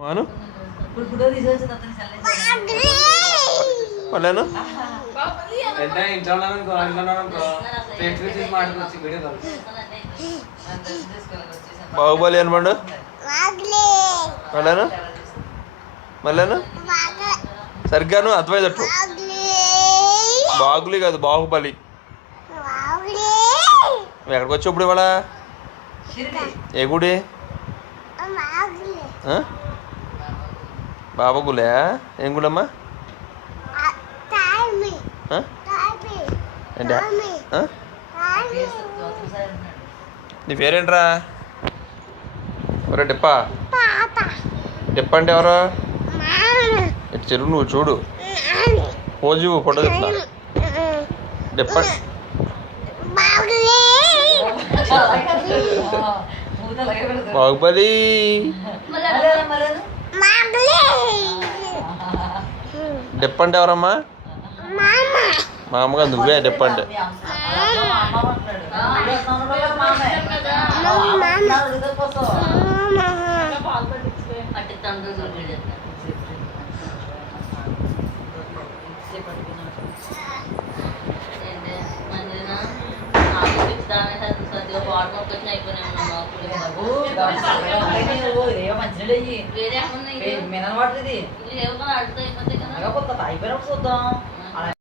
అను వాళ్ళను బాహుబలి అనమాడు వాళ్ళను మళ్ళాను సరిగ్గాను అర్థమైనట్టు బాగులి కాదు బాహుబలి ఎక్కడికి వచ్చి ఇప్పుడు ఇవాళ ఏ గుడి బాబా గులే ఏం గుడమ్మా ఏంటా నీ పేరేంట్రా ఎవరో డిప్పా డిప్ప అంటే ఎవరు ఇటు చెరువు నువ్వు చూడు పోజు ఫోటో చెప్తా డిప్ప బాహుబలి డిప్ప అంటే ఎవరమ్మా మా అమ్మగా నువ్వే డిప్ప అంటే అయిపోయినప్పుడు చూద్దాం.